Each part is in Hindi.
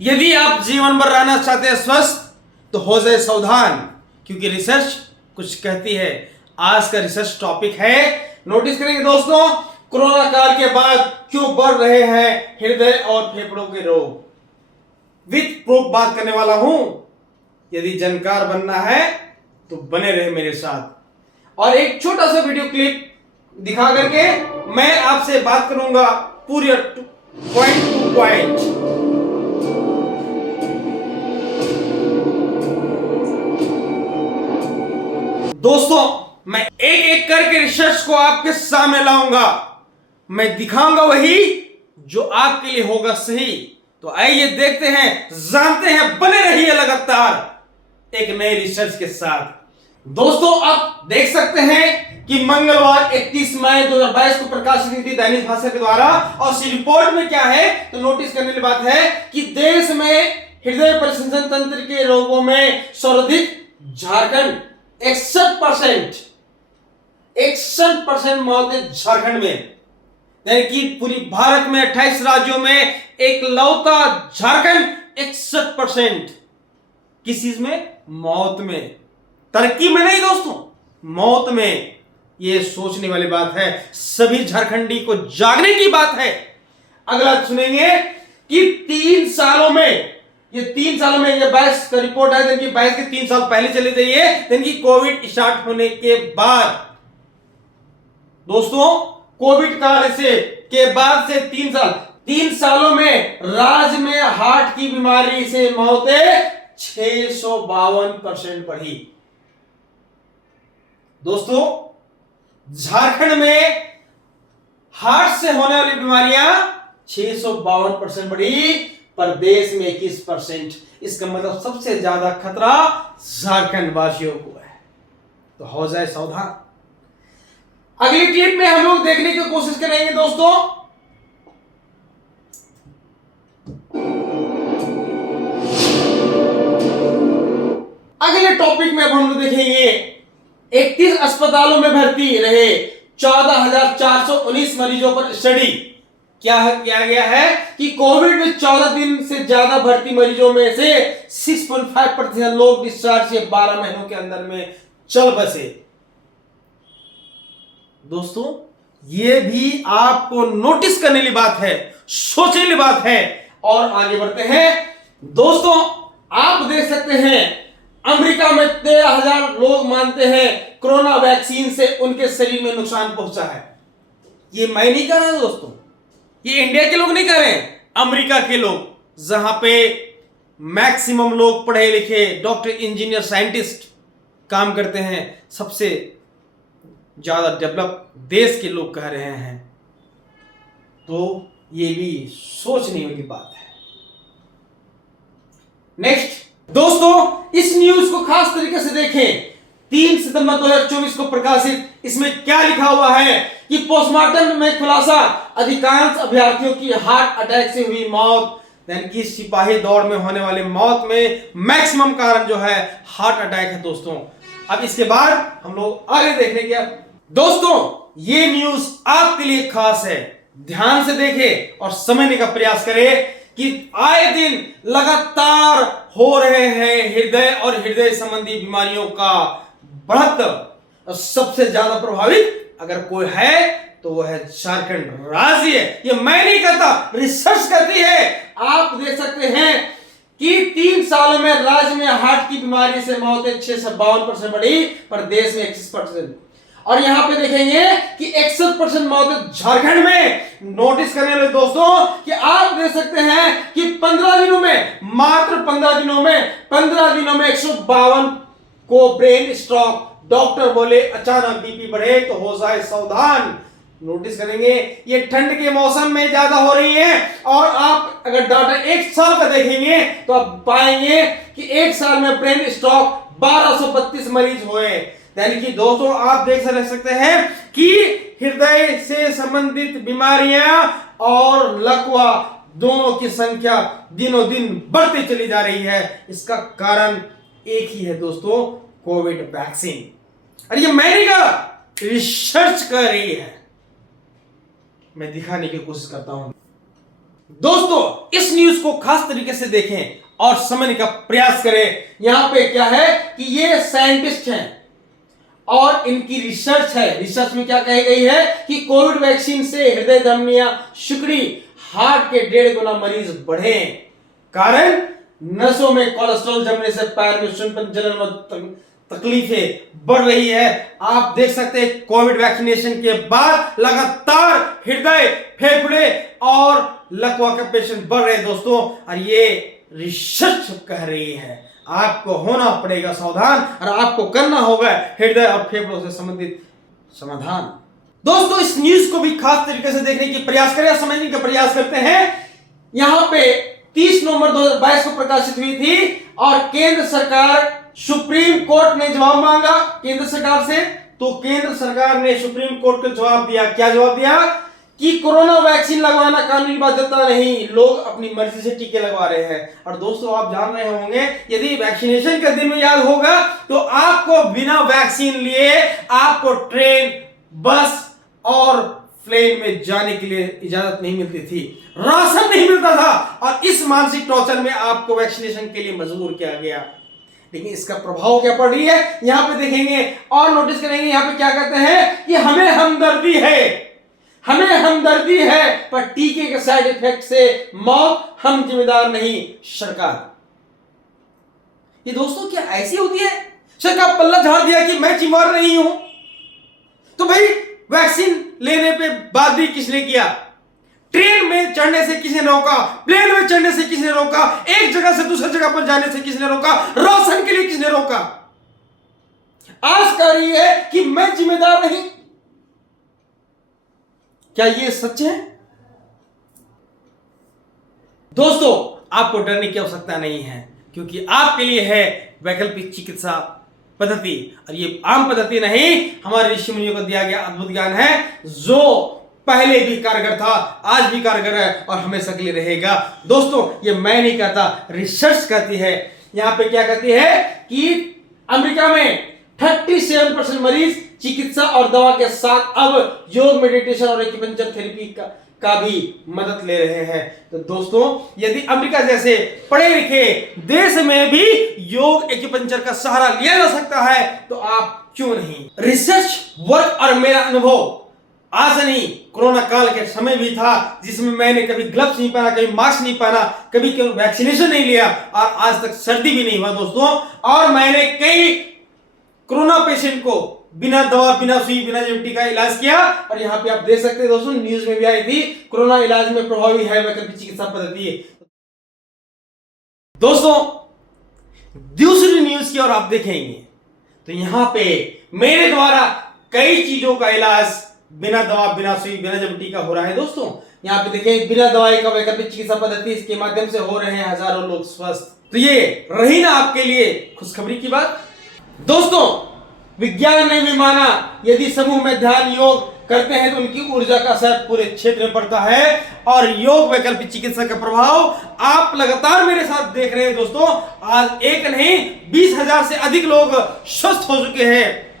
यदि आप जीवन भर रहना चाहते हैं स्वस्थ, तो हो जाए सावधान, क्योंकि रिसर्च कुछ कहती है। आज का रिसर्च टॉपिक है, नोटिस करेंगे दोस्तों, कोरोना काल के बाद क्यों बढ़ रहे हैं हृदय और फेफड़ों के रोग। विथ प्रूफ बात करने वाला हूं। यदि जानकार बनना है तो बने रहे मेरे साथ, और एक छोटा सा वीडियो क्लिप दिखा करके मैं आपसे बात करूंगा पूरी पॉइंट टू पॉइंट। दोस्तों, मैं एक एक करके रिसर्च को आपके सामने लाऊंगा। मैं दिखाऊंगा वही जो आपके लिए होगा सही। तो आइए देखते हैं, जानते हैं, बने रहिए लगातार एक नए रिसर्च के साथ। दोस्तों, आप देख सकते हैं कि मंगलवार 31 मई 2022 को प्रकाशित हुई थी दैनिक भास्कर के द्वारा, और इस रिपोर्ट में क्या है तो नोटिस करने की बात है कि देश में हृदय परिसंचरण तंत्र के रोगों में सर्वाधिक झारखंड 61% मौतें झारखंड में, यानी कि पूरी भारत में 28 राज्यों में एक लौता झारखंड 61%। किस चीज में? मौत में। तरक्की में नहीं दोस्तों, मौत में। यह सोचने वाली बात है, सभी झारखंडी को जागने की बात है। अगला सुनेंगे कि 3 सालों में, ये 3 सालों में, ये 22 का रिपोर्ट है, यानी कि 22 के 3 साल पहले चले जाइए, यानी कि कोविड स्टार्ट होने के बाद। दोस्तों, कोविड काल से के बाद से 3 सालों में राज्य में हार्ट की बीमारी से मौतें 652% बढ़ी। दोस्तों, झारखंड में हार्ट से होने वाली बीमारियां 652% बढ़ी, पर देश में 21%। इसका मतलब सबसे ज्यादा खतरा झारखंड वासियों को है। तो हो जाए सावधान। अगली क्लिप में हम लोग देखने की कोशिश करेंगे दोस्तों, अगले टॉपिक में अब हम लोग देखेंगे 31 अस्पतालों में भर्ती रहे 14,419 मरीजों पर स्टडी। क्या किया गया है कि कोविड में 14 दिन से ज्यादा भर्ती मरीजों में से 6.5% लोग डिस्चार्ज के 12 महीनों के अंदर में चल बसे। दोस्तों, यह भी आपको नोटिस करने की बात है, सोचने की बात है। और आगे बढ़ते हैं दोस्तों, आप देख सकते हैं अमेरिका में 13,000 लोग मानते हैं कोरोना वैक्सीन से उनके शरीर में नुकसान पहुंचा है। ये मैं नहीं कह रहा दोस्तों, ये इंडिया के लोग नहीं कर रहे हैं, अमेरिका के लोग, जहां पे मैक्सिमम लोग पढ़े लिखे डॉक्टर, इंजीनियर, साइंटिस्ट काम करते हैं, सबसे ज्यादा डेवलप देश के लोग कह रहे हैं। तो ये भी सोचने वाली बात है। नेक्स्ट दोस्तों, इस न्यूज को खास तरीके से देखें। 3 सितंबर 2024 को प्रकाशित, इसमें क्या लिखा हुआ है कि पोस्टमार्टम में खुलासा, अधिकांश अभ्यर्थियों की हार्ट अटैक से हुई मौत, यानी कि सिपाही दौड़ में होने वाले मौत में मैक्सिमम कारण जो है हार्ट अटैक है दोस्तों। अब इसके बाद हम लोग आगे देखने के, दोस्तों ये न्यूज आपके लिए खास है, ध्यान से देखें और समझने का प्रयास करें कि आए दिन लगातार हो रहे हैं हृदय और हृदय संबंधी बीमारियों का बढ़त। सबसे ज्यादा प्रभावित अगर कोई है तो वह है झारखंड राज्य। ये मैं नहीं कहता, रिसर्च करती है। आप देख सकते हैं कि 3 सालों में राज्य में हार्ट की बीमारी से मौतें 652% बढ़ी, पर देश में 21%। और यहां पे देखेंगे कि 61% मौतें झारखंड में। नोटिस करने वाले दोस्तों कि आप देख सकते हैं कि 15 दिनों में, मात्र 15 दिनों में 152 को ब्रेन स्ट्रोक। डॉक्टर बोले अचानक बीपी बढ़े तो हो जाए सावधान। नोटिस करेंगे ये ठंड के मौसम में ज्यादा हो रही है, और आप अगर डाटा 1 साल का देखेंगे तो आप पाएंगे कि 1 साल में ब्रेन स्ट्रोक 1232 मरीज हुए। यानी कि दोस्तों, आप देख सकते हैं कि हृदय से संबंधित बीमारियां और लकवा दोनों की संख्या दिनों दिन बढ़ती चली जा रही है। इसका कारण एक ही है दोस्तों, कोविड वैक्सीन। और ये मैं नहीं कहा, रिसर्च कर रही है, मैं दिखाने की कोशिश करता हूं। दोस्तों इस न्यूज को खास तरीके से देखें और समझने का प्रयास करें। यहां पे क्या है कि ये साइंटिस्ट हैं और इनकी रिसर्च है। रिसर्च में क्या कही गई है कि कोविड वैक्सीन से हृदय धमनियां, शुक्री, हार्ट के 1.5 गुना मरीज बढ़े। कारण नसों में कोलेस्ट्रॉल जमने से पैर में सुनपन, जलन में तकलीफें बढ़ रही है। आप देख सकते हैं कोविड वैक्सीनेशन के बाद लगातार हृदय, फेफड़े और लकवा के पेशेंट बढ़ रहे हैं दोस्तों, और ये रिसर्च कह रही है। आपको होना पड़ेगा सावधान और आपको करना होगा हृदय और फेफड़ों से संबंधित समाधान। दोस्तों इस न्यूज को भी खास तरीके से देखने की प्रयास करें, समझने का प्रयास करते हैं। यहां पे 30 नवंबर 2022 को प्रकाशित हुई थी और केंद्र सरकार, सुप्रीम कोर्ट ने जवाब मांगा केंद्र सरकार से। तो केंद्र सरकार ने सुप्रीम कोर्ट को जवाब दिया। क्या जवाब दिया? कि कोरोना वैक्सीन लगवाना कानूनी बाध्यता नहीं, लोग अपनी मर्जी से टीके लगवा रहे हैं। और दोस्तों आप जान रहे होंगे, यदि वैक्सीनेशन का दिन में याद होगा तो आपको बिना वैक्सीन लिए आपको ट्रेन, बस और प्लेन में जाने के लिए इजाजत नहीं मिलती थी, राशन नहीं मिलता था, और इस मानसिक टॉर्चर में आपको वैक्सीनेशन के लिए मजबूर किया गया। लेकिन इसका प्रभाव क्या पड़ रही है यहां पे देखेंगे और नोटिस करेंगे। यहां पे क्या कहते हैं कि हमें हमदर्दी है, पर टीके के साइड इफेक्ट से मौत हम जिम्मेदार नहीं, सरकार। ये दोस्तों क्या ऐसी होती है? सरकार पल्ला झाड़ दिया कि मैं जिम्मेदार नहीं हूं। तो भाई वैक्सीन लेने पे बात भी किसने किया? ट्रेन में चढ़ने से किसने रोका? प्लेन में चढ़ने से किसने रोका? एक जगह से दूसरी जगह पर जाने से किसने रोका? राशन के लिए किसने रोका? आज कह रही है कि मैं जिम्मेदार नहीं। क्या ये सच है? दोस्तों आपको डरने की आवश्यकता नहीं है, क्योंकि आपके लिए है वैकल्पिक चिकित्सा पद्धति, और ये आम पद्धति नहीं, हमारे ऋषि मुनियों को दिया गया अद्भुत ज्ञान है, जो पहले भी कारगर था, आज भी कारगर है और हमेशा के लिए रहेगा। दोस्तों ये मैं नहीं कहता, रिसर्च कहती है। यहां पे क्या कहती है कि अमेरिका में 37% मरीज चिकित्सा और दवा के साथ अब योग, मेडिटेशन और एक्यूपंक्चर थेरेपी का भी मदद ले रहे हैं। तो दोस्तों यदि अमेरिका जैसे पढ़े लिखे देश में भी योग, एक्यूपंक्चर का सहारा लिया जा सकता है, तो आप क्यों नहीं? रिसर्च वर्क और मेरा अनुभव आज नहीं, कोरोना काल के समय भी था, जिसमें मैंने कभी ग्लव्स नहीं पहना, कभी मास्क नहीं पहना, कभी वैक्सीनेशन नहीं लिया, और आज तक सर्दी भी नहीं हुआ दोस्तों। और मैंने कई कोरोना पेशेंट को बिना दवा, बिना सुई, बिना ड्यूटी का इलाज किया। और यहां पे आप देख सकते हैं दोस्तों, न्यूज में भी आई थी, कोरोना इलाज में प्रभावी है वैकल्पिक चिकित्सा पद्धति। दोस्तों दूसरी न्यूज की ओर आप देखेंगे तो यहां पे मेरे द्वारा कई चीजों का इलाज बिना दवा, बिना सुई, बिना ड्यूटी का हो रहा है। दोस्तों यहां पे देखें, बिना दवाई का वैकल्पिक चिकित्सा पद्धति, इसके माध्यम से हो रहे हैं हजारों लोग स्वस्थ। तो ये रही ना आपके लिए खुशखबरी की बात। दोस्तों विज्ञान ने भी माना, यदि समूह में ध्यान, योग करते हैं तो उनकी ऊर्जा का असर पूरे क्षेत्र में पड़ता है, और योग वैकल्पिक चिकित्सा का प्रभाव आप लगातार मेरे साथ देख रहे हैं। दोस्तों आज एक नहीं 20,000 से अधिक लोग स्वस्थ हो चुके हैं,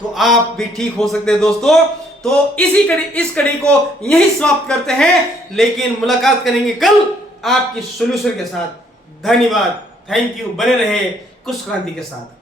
तो आप भी ठीक हो सकते हैं दोस्तों। तो इस कड़ी को यही समाप्त करते हैं, लेकिन मुलाकात करेंगे कल आपकी सॉल्यूशन के साथ। धन्यवाद, थैंक यू, बने रहे कुश क्रांति के साथ।